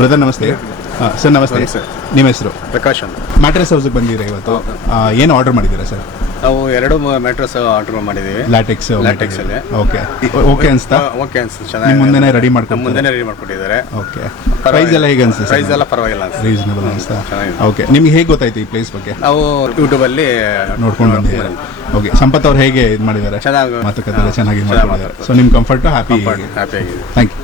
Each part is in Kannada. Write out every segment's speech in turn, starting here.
ಬ್ರದರ್ ನಮಸ್ತೆ. ಸರ್ ನಮಸ್ತೆ ಸರ್. ನಿಮ್ಮ ಹೆಸರು? ಪ್ರಕಾಶ್ ಅಂತ. ಮ್ಯಾಟ್ರೆಸ್ ಹೌಸ್ಗೆ ಬಂದಿದ್ದೀರಾ ಇವತ್ತು. ಏನು ಆರ್ಡರ್ ಮಾಡಿದ್ದೀರಾ ಸರ್? ನಾವು 2 ಮ್ಯಾಟ್ರಸ್ ಆರ್ಡರ್ ಮಾಡಿದ್ದೀವಿ. ಲ್ಯಾಟೆಕ್ಸ್ ಅಲ್ಲಿ. ಓಕೆ ಓಕೆ ಅನಿಸ್ತಾ? ಓಕೆ ಅನ್ಸುತ್ತೆ, ಚೆನ್ನಾಗಿ. ನಿಮ್ಮ ಮುಂದೆನೇ ರೆಡಿ ಮುಂದೆನೇ ರೆಡಿ ಮಾಡ್ಕೊಟ್ಟಿದ್ದಾರೆ. ಓಕೆ. ಪ್ರೈಸ್ ಎಲ್ಲ ಹೇಗೆ ಅನಿಸುತ್ತೆ? ಪ್ರೈಸ್ ಎಲ್ಲ ಪರವಾಗಿಲ್ಲ ಅನ್ಸುತ್ತೆ, ರೀಸನಬಲ್ ಅನಿಸ್ತಾ? ಚೆನ್ನಾಗಿದೆ. ಓಕೆ. ನಿಮ್ಗೆ ಹೇಗೆ ಗೊತ್ತಾಯ್ತು ಈ ಪ್ಲೇಸ್ ಬಗ್ಗೆ? ನಾವು ಯೂಟ್ಯೂಬಲ್ಲಿ ನೋಡ್ಕೊಂಡು ಬಂದಿದ್ದೀರಾ? ಓಕೆ. ಸಂಪತ್ ಅವ್ರು ಹೇಗೆ ಇದು ಮಾಡಿದ್ದಾರೆ? ಚೆನ್ನಾಗಿ ಮಾತುಕತೆ ಚೆನ್ನಾಗಿ ಮಾಡಿದ್ದಾರೆ. ಸೊ ನಿಮ್ಮ ಕಂಫರ್ಟು ಹ್ಯಾಪಿ ಆಗಿದೆ. Thank you.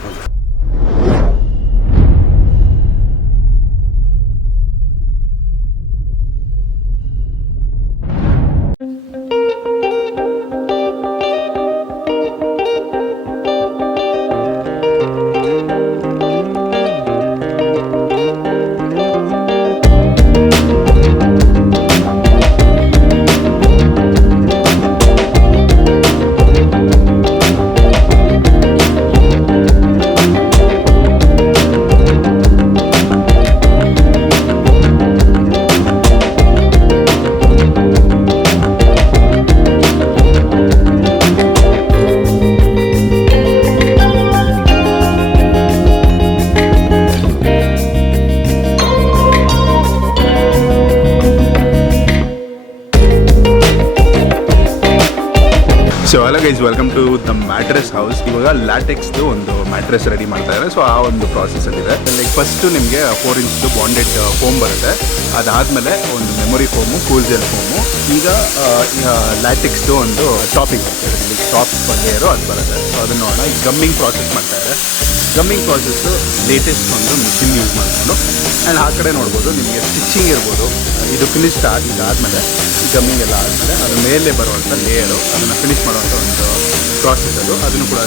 So hello guys, welcome to the mattress house. ಇವಾಗ ಲ್ಯಾಟೆಕ್ಸ್ದು ಒಂದು ಮ್ಯಾಟ್ರೆಸ್ ರೆಡಿ ಮಾಡ್ತಾ ಇದ್ದಾರೆ. ಸೊ ಆ ಒಂದು ಪ್ರಾಸೆಸಲ್ಲಿದೆ. ಲೈಕ್ ಫಸ್ಟು ನಿಮಗೆ 4 ಇಂಚ್ದು ಬಾಂಡೆಡ್ ಫೋಮ್ ಬರುತ್ತೆ. ಅದಾದಮೇಲೆ ಒಂದು memory foam, cool gel foam. ಈಗ ಲ್ಯಾಟೆಕ್ಸ್ದು ಒಂದು ಟಾಪಿಂಗ್ ಲೈಕ್ ಟಾಪ್ ಲೇಯರು ಅದು ಬರುತ್ತೆ. ಸೊ ಅದನ್ನು ನೋಡೋಣ. ಈಗ ಗಮ್ಮಿಂಗ್ ಪ್ರಾಸೆಸ್ ಮಾಡ್ತಾಯಿದ್ದಾರೆ. ಗಮ್ಮಿಂಗ್ ಪ್ರಾಸೆಸ್ಸು ಲೇಟೆಸ್ಟ್ ಒಂದು ಮಿಷಿನ್ ಯೂಸ್ ಮಾಡಿಕೊಂಡು. ಆ್ಯಂಡ್ ಆ ಕಡೆ ನೋಡ್ಬೋದು ನಿಮಗೆ ಸ್ಟಿಚಿಂಗ್ ಇರ್ಬೋದು. ಇದು ಫಿನಿಶ್ಡ್ ಇದಾದಮೇಲೆ ಗಮ್ಮಿಂಗ್ ಎಲ್ಲ ಆದಮೇಲೆ ಅದ್ರ ಮೇಲೆ ಬರುವಂಥ ಲೇಯರು ಅದನ್ನು ಫಿನಿಶ್ ಮಾಡುವಂಥ ಒಂದು ಪ್ರಾಸೆಸ್ ಅದು. ಅದನ್ನು ಕೂಡ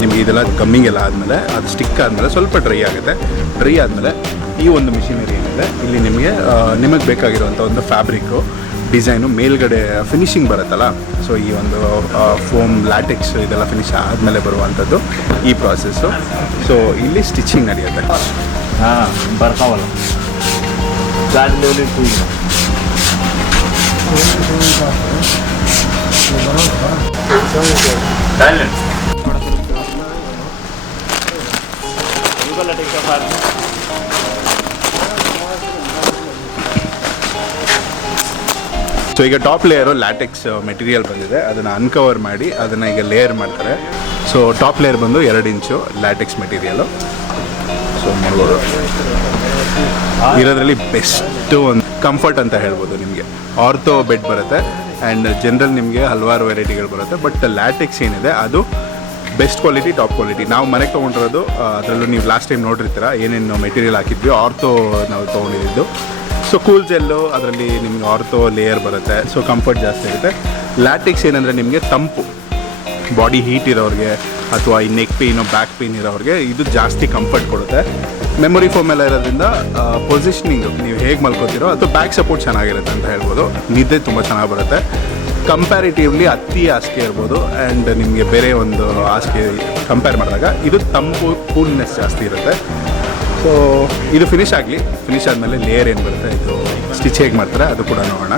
ನಿಮಗೆ ಇದೆಲ್ಲ ಗಮ್ಮಿಂಗ್ ಎಲ್ಲ ಆದಮೇಲೆ ಅದು ಸ್ಟಿಕ್ ಆದಮೇಲೆ ಸ್ವಲ್ಪ ಡ್ರೈ ಆಗುತ್ತೆ. ಡ್ರೈ ಆದಮೇಲೆ ಈ ಒಂದು ಮಿಷಿನರಿ ಏನಿದೆ ಇಲ್ಲಿ ನಿಮಗೆ ಬೇಕಾಗಿರುವಂಥ ಒಂದು ಫ್ಯಾಬ್ರಿಕ್ಕು ಡಿಸೈನು ಮೇಲ್ಗಡೆ ಫಿನಿಶಿಂಗ್ ಬರುತ್ತಲ್ಲ. ಸೊ ಈ ಒಂದು ಫೋಮ್ ಲ್ಯಾಟೆಕ್ಸ್ ಇದೆಲ್ಲ ಫಿನಿಶ್ ಆದಮೇಲೆ ಬರುವಂಥದ್ದು ಈ ಪ್ರಾಸೆಸ್ಸು. ಸೊ ಇಲ್ಲಿ ಸ್ಟಿಚಿಂಗ್ ನಡೆಯುತ್ತೆ. ಬರ್ತಾವಲ್ಲ ಸೊ ಈಗ ಟಾಪ್ ಲೇಯರು ಲ್ಯಾಟೆಕ್ಸ್ ಮೆಟೀರಿಯಲ್ ಬಂದಿದೆ. ಅದನ್ನು ಅನ್ಕವರ್ ಮಾಡಿ ಅದನ್ನು ಈಗ ಲೇಯರ್ ಮಾಡ್ತಾರೆ. ಸೊ ಟಾಪ್ ಲೇಯರ್ ಬಂದು 2 ಇಂಚು ಲ್ಯಾಟೆಕ್ಸ್ ಮೆಟೀರಿಯಲು. ಸೊ ನೋಡ್ಬೋದು ಇರೋದ್ರಲ್ಲಿ ಬೆಸ್ಟು ಒಂದು ಕಂಫರ್ಟ್ ಅಂತ ಹೇಳ್ಬೋದು. ನಿಮಗೆ ಆರ್ಥೋ ಬೆಡ್ ಬರುತ್ತೆ ಆ್ಯಂಡ್ ಜನರಲ್ ನಿಮಗೆ ಹಲವಾರು ವೆರೈಟಿಗಳು ಬರುತ್ತೆ. ಬಟ್ ಲ್ಯಾಟೆಕ್ಸ್ ಏನಿದೆ ಅದು ಬೆಸ್ಟ್ ಕ್ವಾಲಿಟಿ, ಟಾಪ್ ಕ್ವಾಲಿಟಿ. ನಾವು ಮನೆಗೆ ತೊಗೊಂಡಿರೋದು ಅದರಲ್ಲೂ ನೀವು ಲಾಸ್ಟ್ ಟೈಮ್ ನೋಡಿರ್ತೀರ ಏನೇನು ಮೆಟೀರಿಯಲ್ ಹಾಕಿದ್ವಿ. ಆರ್ಥೋ ನಾವು ತೊಗೊಂಡಿದ್ದು. ಸೊ ಕೂಲ್ ಜೆಲ್ಲು ಅದರಲ್ಲಿ ನಿಮ್ಗೆ ಆರ್ಥೋ ಲೇಯರ್ ಬರುತ್ತೆ. ಸೊ ಕಂಫರ್ಟ್ ಜಾಸ್ತಿ ಇರುತ್ತೆ. ಲ್ಯಾಟೆಕ್ಸ್ ಏನಂದರೆ ನಿಮಗೆ ತಂಪು, ಬಾಡಿ ಹೀಟ್ ಇರೋರಿಗೆ ಅಥವಾ ಈ ನೆಕ್ ಪೇಯ್ನು, ಬ್ಯಾಕ್ ಪೇಯ್ನ್ ಇರೋರಿಗೆ ಇದು ಜಾಸ್ತಿ ಕಂಫರ್ಟ್ ಕೊಡುತ್ತೆ. ಮೆಮೊರಿ ಫೋಮ್ ಎಲ್ಲ ಇರೋದ್ರಿಂದ ಪೊಸಿಷನಿಂಗು ನೀವು ಹೇಗೆ ಮಲ್ಕೋತಿರೋ ಅಥವಾ ಬ್ಯಾಕ್ ಸಪೋರ್ಟ್ ಚೆನ್ನಾಗಿರುತ್ತೆ ಅಂತ ಹೇಳ್ಬೋದು. ನಿದ್ದೆ ತುಂಬ ಚೆನ್ನಾಗಿ ಬರುತ್ತೆ. ಕಂಪ್ಯಾರಿಟಿವ್ಲಿ ಹತ್ತಿ ಹಾಸಿಗೆ ಇರ್ಬೋದು ಆ್ಯಂಡ್ ನಿಮಗೆ ಬೇರೆ ಒಂದು ಹಾಸಿಗೆ ಕಂಪೇರ್ ಮಾಡಿದಾಗ ಇದು ತಂಪು, ಕೂಲ್ನೆಸ್ ಜಾಸ್ತಿ ಇರುತ್ತೆ. ಸೊ ಇದು ಫಿನಿಶ್ ಆಗಲಿ. ಫಿನಿಶ್ ಆದಮೇಲೆ ಲೇಯರ್ ಏನು ಬರುತ್ತೆ, ಇದು ಸ್ಟಿಚ್ ಹೇಗೆ ಮಾಡ್ತಾರೆ ಅದು ಕೂಡ ನೋಡೋಣ.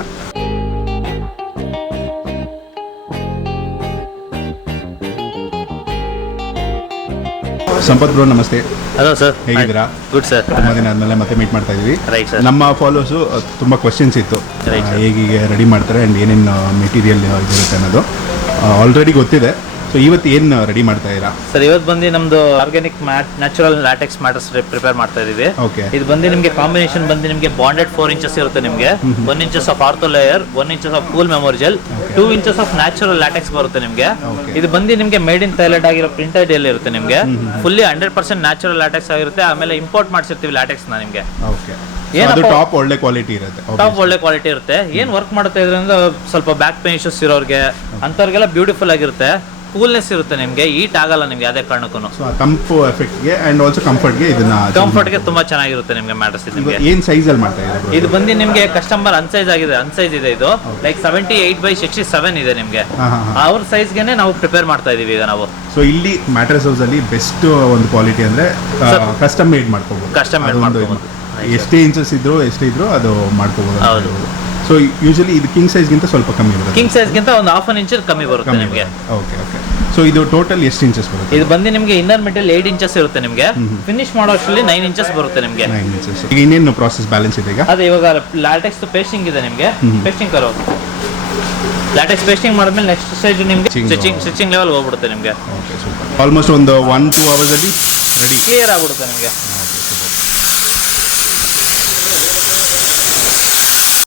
ಸಂಪತ್ ಬ್ರೋ ನಮಸ್ತೆ. ಹಲೋ ಸರ್, ಹೇಗಿದ್ದೀರಾ? Good sir. ತುಂಬ ದಿನ ಆದಮೇಲೆ ಮತ್ತೆ ಮೀಟ್ ಮಾಡ್ತಾ ಇದ್ದೀವಿ. Right sir. ನಮ್ಮ ಫಾಲೋಸು ತುಂಬ ಕ್ವಶನ್ಸ್ ಇತ್ತು, ಹೇಗೆ ರೆಡಿ ಮಾಡ್ತಾರೆ ಆ್ಯಂಡ್ ಏನೇನು ಮೆಟೀರಿಯಲ್ ಇರುತ್ತೆ ಅನ್ನೋದು ಆಲ್ರೆಡಿ ಗೊತ್ತಿದೆ. ಸೊ ಇವತ್ತು ಏನು ರೆಡಿ ಮಾಡ್ತಾ ಇದ್ದೀರಾ ಸರ್? ಇವತ್ತು ಬಂದು ನಮ್ದು organic natural latex matters prepare ಮಾಡ್ತಾ ಇದೀವಿ. ಓಕೆ. ಇದು ಬಂದು ನಿಮಗೆ ಕಾಂಬಿನೇಷನ್ ಬಂದು ನಿಮಗೆ ಬಾಂಡೆಡ್ 4 ಇಂಚಸ್ ಇರುತ್ತೆ. ನಿಮಗೆ 1 inches of ortho layer, 1 inches of cool memory gel, 2 inches of natural latex ಬರುತ್ತೆ ನಿಮಗೆ. ಇದು ಬಂದು ನಿಮಗೆ ಮೇಡ್ ಇನ್ ಥೈಲ್ಯಾಂಡ್ ಆಗಿರೋ ಪ್ರಿಂಟೆಡ್ ಎಲ್ಲಿ ಇರುತ್ತೆ. ನಿಮಗೆ ಫುಲ್ಲಿ 100% ನ್ಯಾಚುರಲ್ ಲ್ಯಾಟೆಕ್ಸ್ ಆಗಿರುತ್ತೆ. ಆಮೇಲೆ ಇಂಪೋರ್ಟ್ ಮಾಡಿಸಿರ್ತೀವಿ ಲ್ಯಾಟೆಕ್ಸ್ ನ ನಿಮಗೆ. ಟಾಪ್ ಒಳ್ಳೆ ಕ್ವಾಲಿಟಿ ಇರುತ್ತೆ. ಟಾಪ್ ಒಳ್ಳೆ ಕ್ವಾಲಿಟಿ ಇರುತ್ತೆ. ಏನ್ ವರ್ಕ್ ಮಾಡುತ್ತೆ ಇದರಿಂದ ಸ್ವಲ್ಪ ಬ್ಯಾಕ್ ಪೇನ್ ಇಶ್ಯೂಸ್ ಇರೋರಿಗೆ ಅಂತವ್ರಿಗೆಲ್ಲ ಬ್ಯೂಟಿಫುಲ್ ಆಗಿರುತ್ತೆ. ಕೂಲ್ನೆಸ್ ಇರುತ್ತೆ ನಿಮಗೆ, ಈಟ್ ಆಗಲ್ಲ ನಿಮಗೆ ಯಾವುದೇ ಕಾರಣಕ್ಕೂ. ತಂಪು ಎಫೆಕ್ಟ್ಗೆ ಆ್ಯಂಡ್ ಆಲ್ಸೋ ಕಂಫರ್ಟ್ಗೆ ಕಂಫರ್ಟ್ಗೆ ತುಂಬಾ ಚೆನ್ನಾಗಿರುತ್ತೆ ನಿಮಗೆ ಮ್ಯಾಟರ್ಸ್. ನಿಮಗೆ ಏನು ಸೈಜಲ್ಲಿ ಮಾಡ್ತಾ ಇದ್ದಾರೆ? ಇದು ಬಂದು ನಿಮಗೆ ಕಸ್ಟಮರ್ ಅನ್ಸೈಜ್ ಆಗಿದೆ, ಅನ್ಸೈಜ್ ಇದೆ. ಇದು ಲೈಕ್ 78/67 ಇದೆ ನಿಮಗೆ. ಅವ್ರ ಸೈಜ್ಗೆ ನಾವು ಪ್ರಿಪೇರ್ ಮಾಡ್ತಾ ಇದೀವಿ ಈಗ ನಾವು. ಸೊ ಇಲ್ಲಿ ಮ್ಯಾಟ್ರೆಸ್ ಹೌಸ್ ಅಲ್ಲಿ ಬೆಸ್ಟ್ ಒಂದು ಕ್ವಾಲಿಟಿ ಅಂದ್ರೆ ಕಸ್ಟಮ್ ಮೇಡ್ ಮಾಡ್ಕೋಬಹುದು. ಕಸ್ಟಮ್ ಮೇಡ್ ಮಾಡ್ಕೋಬಹುದು. ಎಷ್ಟೇ ಇಂಚಸ್ ಇದ್ರು ಅದು ಮಾಡ್ಕೋಬಹುದು. ಸೊ ಯೂಶಲಿ ಇದು ಕಿಂಗ್ ಸೈಜ್ಗಿಂತ ಸ್ವಲ್ಪ ಕಮ್ಮಿ ಬರುತ್ತೆ. ಕಿಂಗ್ ಸೈಜ್ಗಿಂತ ಒಂದು 1/2 ಇಂಚ್ ಕಮ್ಮಿ ಬರುತ್ತೆ ನಿಮಗೆ. Okay okay. ಸೊ ಇದು ಟೋಟಲ್ ಎಷ್ಟು ಇಂಚಸ್ ಬರುತ್ತೆ? ಇದು ಬಂದು ನಿಮಗೆ ಇನ್ನರ್ ಮೆಟೀರಿಯಲ್ 8 ಇಂಚಸ್ ಇರುತ್ತೆ ನಿಮಗೆ. ಫಿನಿಶ್ ಮಾಡೋ ಅಷ್ಟರಲ್ಲಿ 9 ಇಂಚಸ್ ಬರುತ್ತೆ ನಿಮಗೆ. 9 ಇಂಚಸ್. ಈಗ ಇನ್ನೇನು ಪ್ರಾಸೆಸ್ ಬ್ಯಾಲೆನ್ಸ್ ಇದೆ ಈಗ? ಅದೇ ಇವಾಗ ಲ್ಯಾಟೆಕ್ಸ್ ಪೇಸ್ಟಿಂಗ್ ಇದೆ ನಿಮಗೆ. ಪೇಸ್ಟಿಂಗ್ ಕರೋ ಲ್ಯಾಟೆಕ್ಸ್ ಪೇಸ್ಟಿಂಗ್ ಮಾಡಿದ್ಮೇಲೆ ನೆಕ್ಸ್ಟ್ ಸ್ಟೇಜ್ ನಿಮಗೆ ಸ್ಟಿಚಿಂಗ್ ಲೆವೆಲ್ ಹೋಗ್ಬಿಡುತ್ತೆ ನಿಮಗೆ. Okay super. ಆಲ್ಮೋಸ್ಟ್ ಒಂದು 1-2 ಅವರ್ಸಲ್ಲಿ ರೆಡಿ ಕ್ಲಿಯರ್ ಆಗ್ಬಿಡುತ್ತೆ ನಿಮಗೆ.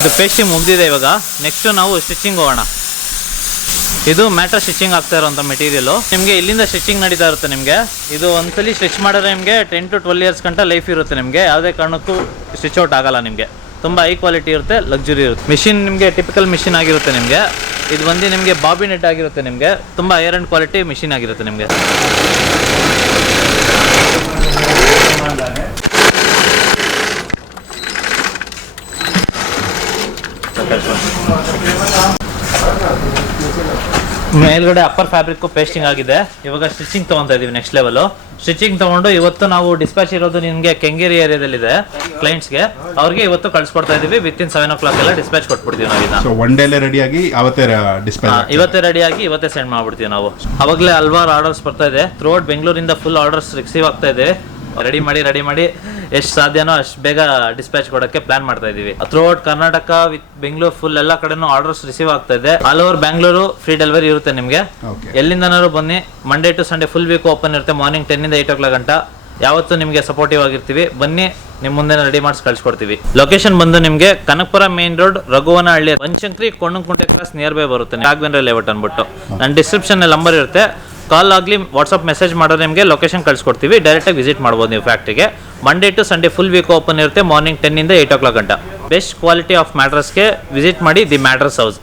ಇದು ಪೇಸ್ಟಿಂಗ್ ಮುಗಿದಿದೆ. ಇವಾಗ ನೆಕ್ಸ್ಟ್ ನಾವು ಸ್ಟಿಚಿಂಗ್ ಹೋಗೋಣ. ಇದು ಮ್ಯಾಟ್ರೆಸ್ ಸ್ಟಿಚಿಂಗ್ ಆಗ್ತಾ ಇರೋಂಥ ಮೆಟೀರಿಯಲ್ ನಿಮಗೆ ಇಲ್ಲಿಂದ ಸ್ಟಿಚಿಂಗ್ ನಡೀತಾ ಇರುತ್ತೆ ನಿಮಗೆ. ಇದು ಒಂದ್ಸಲಿ ಸ್ಟಿಚ್ ಮಾಡಿದ್ರೆ ನಿಮಗೆ 10 to 12 ಇಯರ್ಸ್ ಗಂಟ ಲೈಫ್ ಇರುತ್ತೆ ನಿಮಗೆ. ಯಾವುದೇ ಕಾರಣಕ್ಕೂ ಸ್ಟಿಚ್ ಔಟ್ ಆಗಲ್ಲ ನಿಮಗೆ. ತುಂಬ ಹೈ ಕ್ವಾಲಿಟಿ ಇರುತ್ತೆ, ಲಕ್ಸುರಿ ಇರುತ್ತೆ. ಮಿಷಿನ್ ನಿಮಗೆ ಟಿಪಿಕಲ್ ಮಿಷಿನ್ ಆಗಿರುತ್ತೆ ನಿಮಗೆ. ಇದು ಬಂದು ನಿಮಗೆ ಬಾಬಿ ನೆಟ್ ಆಗಿರುತ್ತೆ ನಿಮಗೆ. ತುಂಬ ಹೈಯರ್ ಅಂಡ್ ಕ್ವಾಲಿಟಿ ಮಿಷಿನ್ ಆಗಿರುತ್ತೆ ನಿಮಗೆ. ಮೇಲ್ಗಡೆ ಅಪ್ಪರ್ ಫ್ಯಾಬ್ರಿಕ್ ಪೇಸ್ಟಿಂಗ್ ಆಗಿದೆ. ಇವಾಗ ಸ್ಟಿಚಿಂಗ್ ತಗೊಂತಾ ಇದೀವಿ ನೆಕ್ಸ್ಟ್ ಲೆವೆಲ್. ಸ್ಟಿಚಿಂಗ್ ತಗೊಂಡು ಇವತ್ತು ನಾವು ಡಿಸ್ಪ್ಯಾಚ್ ಇರೋದು ನಿಮಗೆ ಕೆಂಗೇರಿ ಏರಿಯಾದಲ್ಲಿದೆ ಕ್ಲೈಂಟ್ಸ್ಗೆ. ಅವ್ರಿಗೆ ಇವತ್ತು ಕಳ್ಸಿಕೊಡ್ತಾ ಇದೀವಿ. ವಿತಿನ್ 7 o'clock ಎಲ್ಲ ಡಿಸ್ಪ್ಯಾಚ್ ಕೊಟ್ಬಿಡ್ತೀವಿ ನಾವು ಇದನ್ನ. ಸೊ ಒನ್ ಡೇಲೆ ರೆಡಿ ಆಗಿ ಅವತ್ತೇ ಡಿಸ್ಪ್ಯಾಚ್ ಇವತ್ತೇ ರೆಡಿ ಆಗಿ ಇವತ್ತೇ ಸೆಂಡ್ ಮಾಡ್ಬಿಡ್ತೀವಿ ನಾವು. ಅವಾಗಲೇ ಹಲ್ವಾರು ಆರ್ಡರ್ಸ್ ಬರ್ತಾ ಇದೆ. ಥ್ರೂಔಟ್ ಬೆಂಗಳೂರಿಂದ ಫುಲ್ ಆರ್ಡರ್ಸ್ ರಿಸೀವ್ ಆಗ್ತಾ ಇದೆ. ರೆಡಿ ಮಾಡಿ ಎಷ್ಟು ಸಾಧ್ಯನೋ ಅಷ್ಟು ಬೇಗ ಡಿಸ್ಪ್ಯಾಚ್ ಕೊಡೋಕ್ಕೆ ಪ್ಲಾನ್ ಮಾಡ್ತಾ ಇದೀವಿ. Throughout Karnataka with Bengaluru full ಎಲ್ಲ ಕಡೆನೂ ಆರ್ಡರ್ಸ್ ರಿಸೀವ್ ಆಗ್ತಾ ಇದೆ. All over Bangalore free delivery ಇರುತ್ತೆ ನಿಮಗೆ. ಎಲ್ಲಿಂದನಾದ್ರು ಬನ್ನಿ. Monday to Sunday full week open ಇರುತ್ತೆ. ಮಾರ್ನಿಂಗ್ 10 ಇಂದ 8 o'clock ಗಂಟ ಯಾವತ್ತೂ ನಿಮಗೆ ಸಪೋರ್ಟಿವ್ ಆಗಿರ್ತೀವಿ. ಬನ್ನಿ, ನಿಮ್ಮ ಮುಂದೆ ರೆಡಿ ಮಾಡಿಸಿ ಕಳ್ಸಿಕೊಡ್ತೀವಿ. ಲೊಕೇಶನ್ ಬಂದು ನಿಮಗೆ Kanakapura main road, Raghuvanahalli, Banashankari, Kondankunte cross near by ಬರುತ್ತೆ. ರಾಘವೇಂದ್ರ ಲೇಔಟ್ ಅಂದ್ಬಿಟ್ಟು ನನ್ನ ಡಿಸ್ಕ್ರಿಪ್ಷನ್ ನಂಬರ್ ಇರುತ್ತೆ. ಕಾಲ್ ಆಗಲಿ ವಾಟ್ಸಪ್ ಮೆಸೇಜ್ ಮಾಡೋದು ನಿಮಗೆ ಲೊಕೇಶನ್ ಕಳ್ಸಿಕೊಡ್ತೀವಿ. ಡೈರೆಕ್ಟಾಗಿ ವಿಸಿಟ್ ಮಾಡ್ಬೋದು ನೀವು ಫ್ಯಾಕ್ಟ್ರಿಗೆ. Monday to Sunday full week open ಇರುತ್ತೆ. ಮಾರ್ನಿಂಗ್ 10 ಇಂದ 8 o'clock ಗಂಟ. ಬೆಸ್ಟ್ ಕ್ವಾಲಿಟಿ ಆಫ್ ಮ್ಯಾಟ್ರಸ್ಗೆ ವಿಸಿಟ್ ಮಾಡಿ ದಿ ಮ್ಯಾಟ್ರಸ್ ಹೌಸ್.